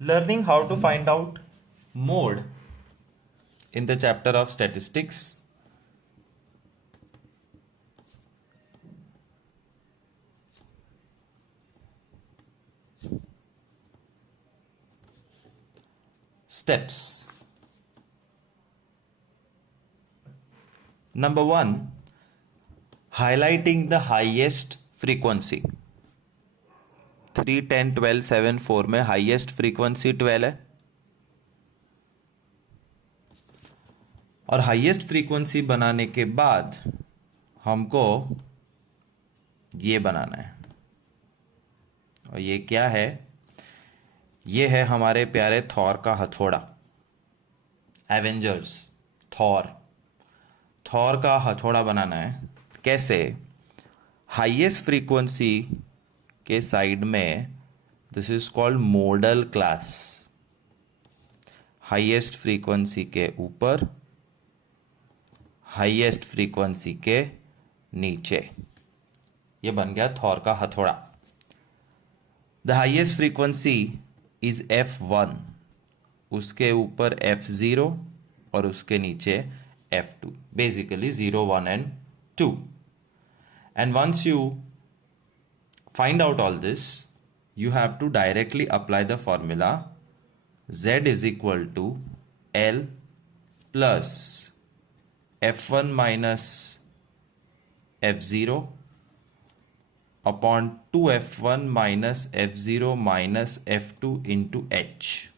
Learning how to find out mode in the chapter of statistics. Steps. Number 1, highlighting the highest frequency. 3, 10, 12, 7, 4 में highest frequency 12 है और highest frequency बनाने के बाद हमको ये बनाना है। और ये क्या है? ये है हमारे प्यारे थॉर का हथौड़ा। एवेंजर्स, थॉर का हथौड़ा बनाना है। कैसे? हाईएस्ट फ्रीक्वेंसी के साइड में this is called model class. Highest frequency के ऊपर, हाईएस्ट फ्रीक्वेंसी के नीचे, ये बन गया थॉर का हथौड़ा। The highest frequency is F1, उसके ऊपर F0 और उसके नीचे F2, basically 0, 1 and 2. And once you find out all this, you have to directly apply the formula Z is equal to L plus F1 minus F0 upon 2F1 minus F0 minus F2 into H.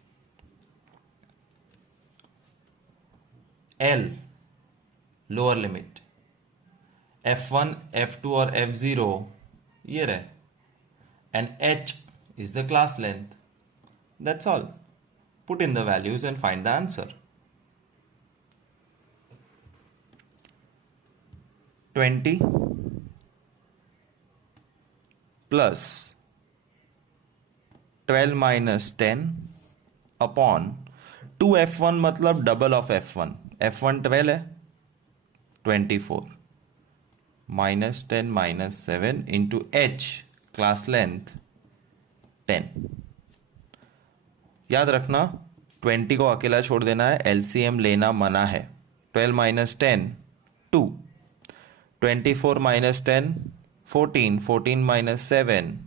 L lower limit, F1, F2 और F0 ये रहे, and H is the class length. That's all. Put in the values and find the answer. 20 plus 12 minus 10 upon 2F1 मतलब double of F1. F1 12 है, 24 minus 10 minus 7 into H class length 10. याद रखना 20 को अकेला छोड़ देना है, एलसीएम लेना मना है। 12 माइनस 10 2, 24 माइनस 10 14, 14 माइनस 7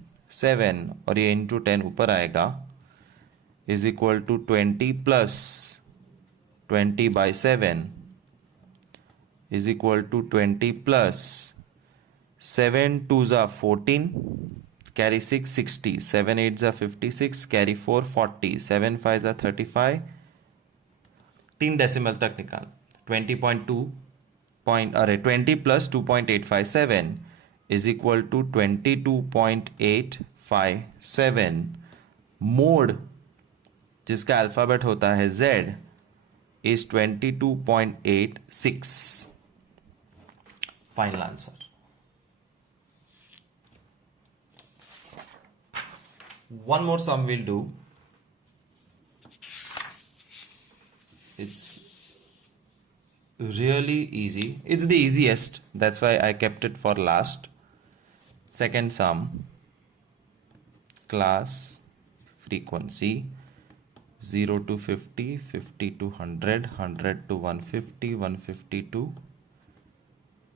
7 और ये इंटू 10 ऊपर आएगा, is equal to 20 plus 20 by 7 is equal to 20 plus 7 2s are 14, carry 6 60, 7 8s are 56, carry 4 40, 7 5s are 35, 3 decimal तक निकाल। 20 प्लस 2.857 इज इक्वल टू 22.857। मोड जिसका अल्फाबेट होता है Z is 22.86। Final answer. One more sum we'll do. It's really easy. It's the easiest. That's why I kept it for last. Second sum. Class frequency 0 to 50, 50 to 100, 100 to 150, 150 to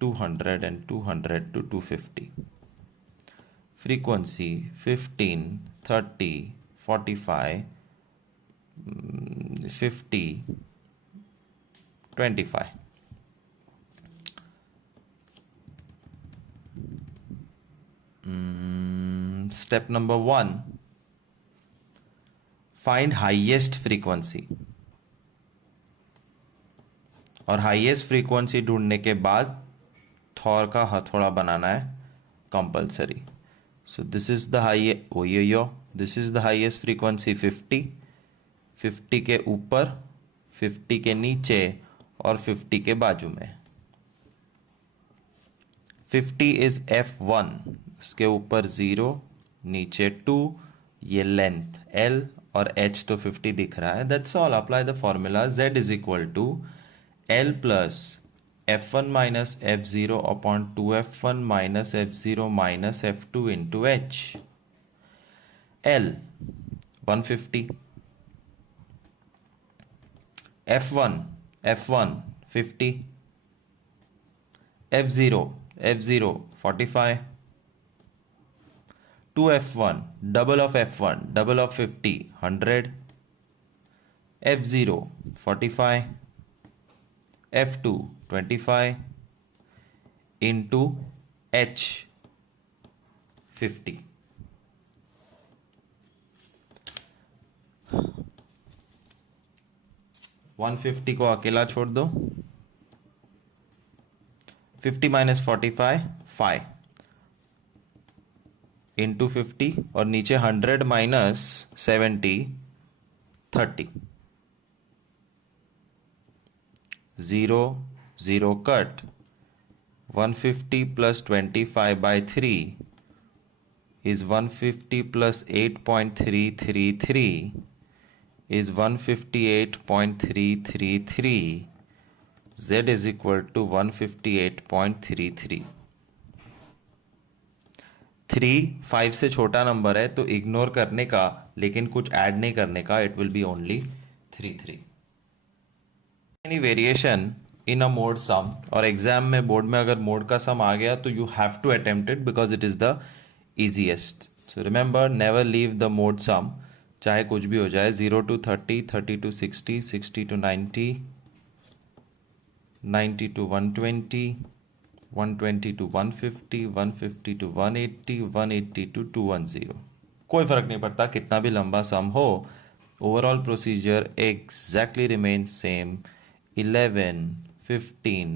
200 and 200 to 250. Frequency 15, 30, 45, 50, 25. Step number 1, find highest frequency. और highest frequency ढूंढने के बाद Thor का हथौड़ा बनाना है compulsory. So this is the this is the highest frequency 50, 50 के ऊपर, 50 के नीचे और 50 के बाजू में। 50 is F1, उसके ऊपर 0, नीचे 2, ये लेंथ L और H तो 50 दिख रहा है। That's all. Apply the formula Z is equal to L plus F1 minus F0 upon 2F1 minus F0 minus F2 into H. L 150, F1 50, F0 45, 2F1 double of F1 double of 50 100, F0 45, F2 25 into H 50. One 150 को अकेला छोड़ दो. 50 minus 45 5 into 50 और नीचे 100 minus 70 30. 0 0 cut. 150 plus 25 by 3 is 150 plus 8.333 is 158.333. Z is equal to 158.33. 3 5 से छोटा number है तो इग्नोर करने का, लेकिन कुछ ऐड नहीं करने का. It will be only 3. Any variation in a mode sum, और एग्जाम में बोर्ड में अगर मोड का सम आ गया तो you have to attempt it because it is the easiest. So remember, never leave the mode sum, चाहे कुछ भी हो जाए. 0 to 30, 30 to 60, 60 to 90, 90 to 120, 120 to 150, 150 to 180, 180 to 210. कोई फर्क नहीं पड़ता कितना भी लंबा सम हो. Overall procedure exactly remains same. 11, 15,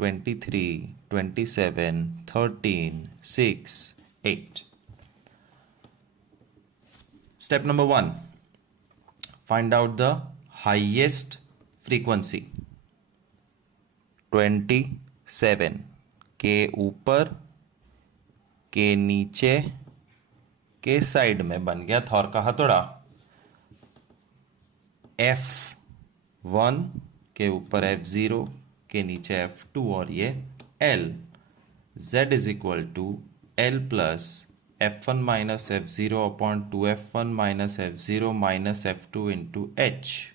23, 27, 13, 6, 8. Step number 1. Find out the highest frequency. 27 के ऊपर, के नीचे, के साइड में बन गया थॉर का हथौड़ा. F1 के ऊपर F0, के नीचे F2 और ये L. Z is equal to L plus F1 minus F0 upon 2F1 minus F0 minus F2 into H.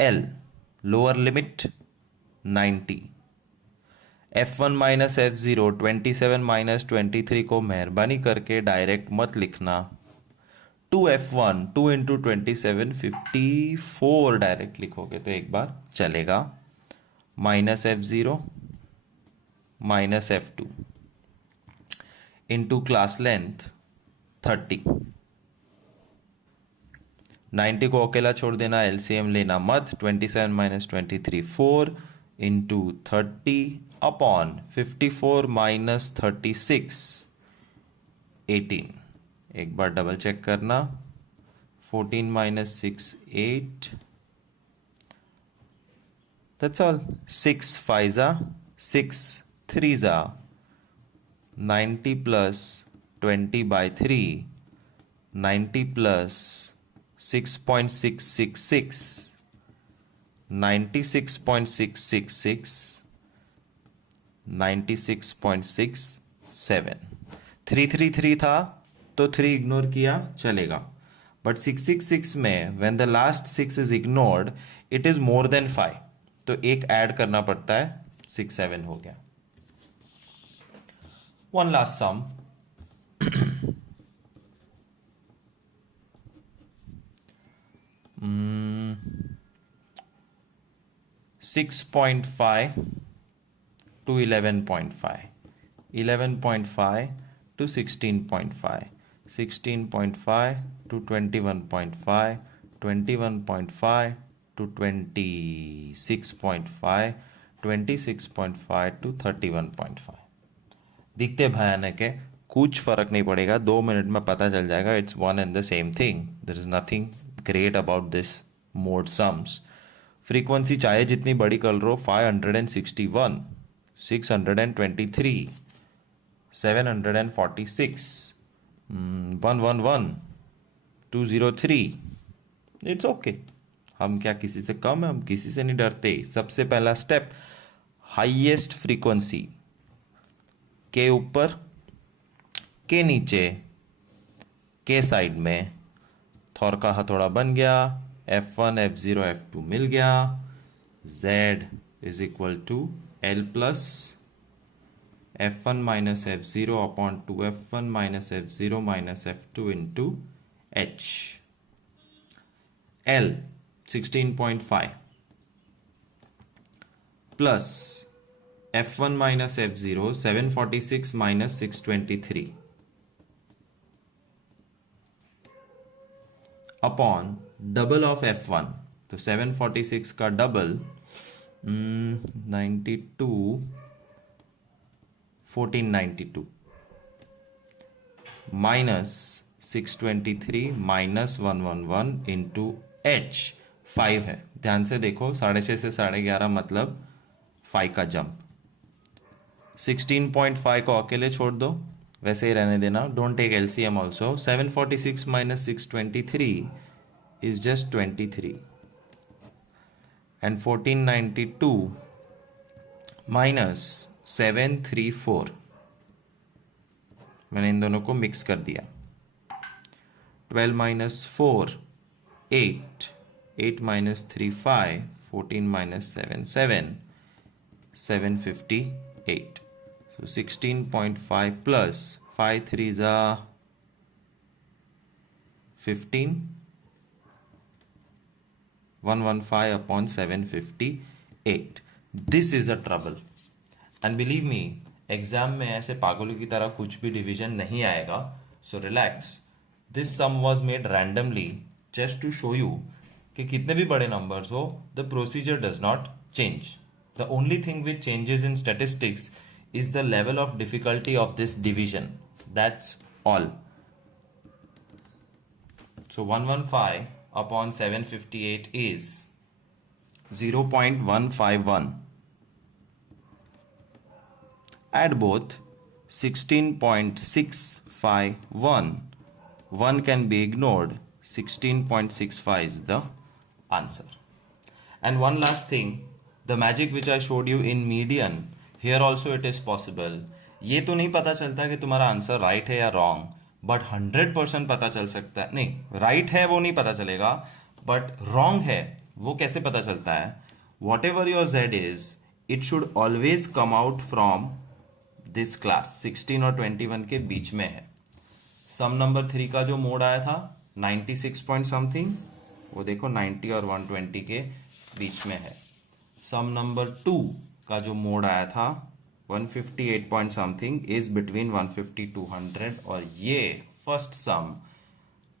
L lower limit 90. F1 minus F0 27 minus 23 को मेहरबानी करके डायरेक्ट मत लिखना. 2F1 2 into 27 54 डायरेक्ट लिखोगे तो एक बार चलेगा. Minus F0 minus F2 into class length 30. 90 को अकेला छोड़ देना, एलसीएम लेना मत. 27 माइनस 23 4 इंटू 30 अपॉन 54 माइनस 36 18. एक बार डबल चेक करना. 14 minus 6 8. That's all. 6 5 6 3 90 plus 20 by 3, 90 plus 6.666, 96.666, 96.67. 333 था तो 3 इग्नोर किया चलेगा, बट 666 में when the last 6 is ignored it is more than 5, तो एक ऐड करना पड़ता है. 6 7 हो गया. One last sum. 6.5 to 11.5, 11.5 to 16.5, 16.5 to 21.5, 21.5 to 26.5, 26.5 to 31.5. दिखते भयानक है, कुछ फर्क नहीं पड़ेगा, 2 मिनट में पता चल जाएगा. It's one and the same thing. There is nothing great about this mode sums. Frequency चाहे जितनी बड़ी कर लो, 561, 623, 746, 111, 203. It's okay. हम क्या किसी से कम है? हम किसी से नहीं डरते. सबसे पहला स्टेप, हाईएस्ट फ्रीक्वेंसी के ऊपर, के नीचे, के साइड में थॉर का हथौड़ा बन गया. F1 F0 F2 मिल गया. Z is equal to L plus F1 minus F0 upon 2F1 minus F0 minus F2 into H. L 16.5 plus F1 minus F0 746 minus 623 upon double of F1. तो 746 का double 92 1492 minus 623 minus 111 into H 5 है. ध्यान से देखो, 6.5 से 11.5 मतलब 5 का jump. 16.5 को अकेले छोड़ दो, वैसे ही रहने देना. Don't take LCM also. 746 minus 623 is just 23 and 1492 minus 734. मैंने इन दोनों को मिक्स कर दिया. 12 minus 4 8 8 minus 3 5 14 minus 7 7 758. So 16.5 plus 5 3s are 15. 115 upon 758. This is a trouble. And believe me, exam में ऐसे पागलों की तरह कुछ भी डिवीजन नहीं आएगा. So relax. This sum was made randomly just to show you कि कितने भी बड़े नंबर्स हो, the procedure does not change. The only thing which changes in statistics is the level of difficulty of this division. That's all. So 115 upon 758 is 0.151. Add both. 16.651. 1 can be ignored. 16.65 is the answer. And one last thing, the magic which I showed you in median, here also it is possible. ये तो नहीं पता चलता कि तुम्हारा answer right है या wrong, but 100% पता चल सकता है. नहीं, राइट है वो नहीं पता चलेगा, बट रॉन्ग है वो कैसे पता चलता है? What ever your Z is, it should always come out from this class. 16 और 21 के बीच में है. सम नंबर 3 का जो मोड आया था 96 पॉइंट समथिंग, वो देखो 90 और 120 के बीच में है. सम नंबर 2 का जो मोड आया था 158 पॉइंट समथिंग इज बिटवीन 150 200, और ये first sum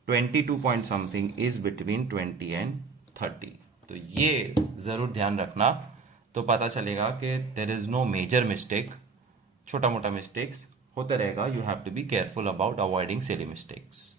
22 point something is between 20 and 30. तो ये जरूर ध्यान रखना, तो पता चलेगा कि there is no major mistake. छोटा मोटा मिस्टेक्स होता रहेगा. You have to be careful about avoiding silly mistakes.